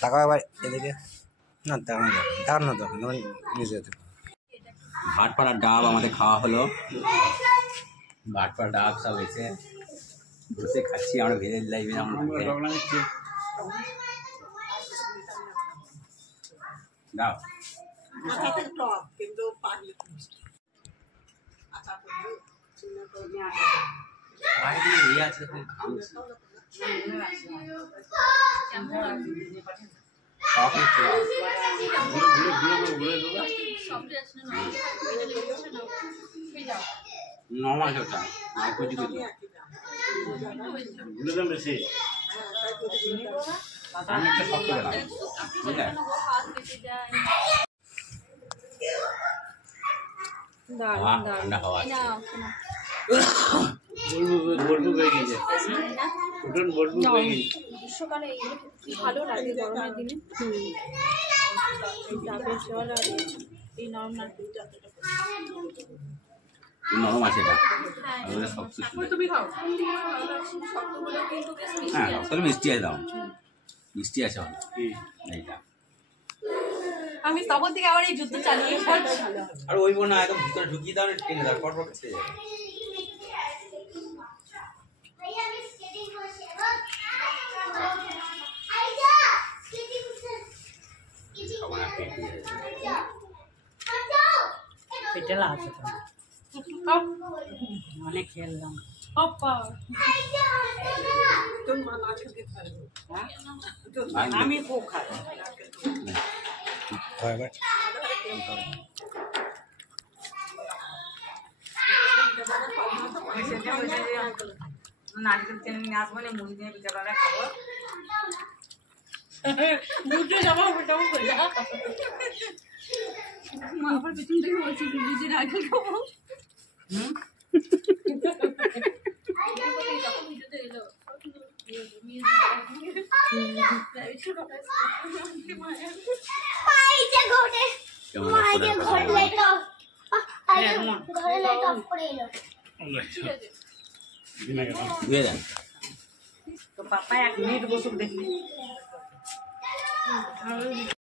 তাকাও আবার এদিকে না দেখানো যাবে দেখানো তখন নিজে ভাটপাড়া ডাব আমাদের খাওয়া হলো ভাটপাড়া ডাব সব এসে বসে খাচ্ছি আমরা ভেজে লাইভে ডাব বাইরে ইয়ে আছে নর্মাল ওটা কুচি কুচি বেশি আমি একটা শক্ত পেলাম বুঝলে ঠান্ডা হাওয়া গ্রীষ্মকালে কি ভালো লাগে গরমের দিনে ডাবের জল আর এই নরমাল নরম আছে এটা তুমি খাও হ্যাঁ তাহলে মিষ্টি আছে দাও মিষ্টি আছে অনেক এইটা আমি তখন থেকে আবার এই যুদ্ধ চালিয়ে আর ওই বোনা একদম ভিতরে ঢুকিয়ে দাও টেনে দাও পর পর খেতে যাবে পেটেলা আছে অনেক খেললাম আমি খুব খাই নারকেল চেনে নিয়ে আসবো না মুড়ি দিয়ে বিকেলবেলা খাবো দুটো জামা ওটাও করে মা আবার পেছন থেকে বলছি দুটো নারকেল খাবো তো পাপা 1 মিনিট বসুক দেখি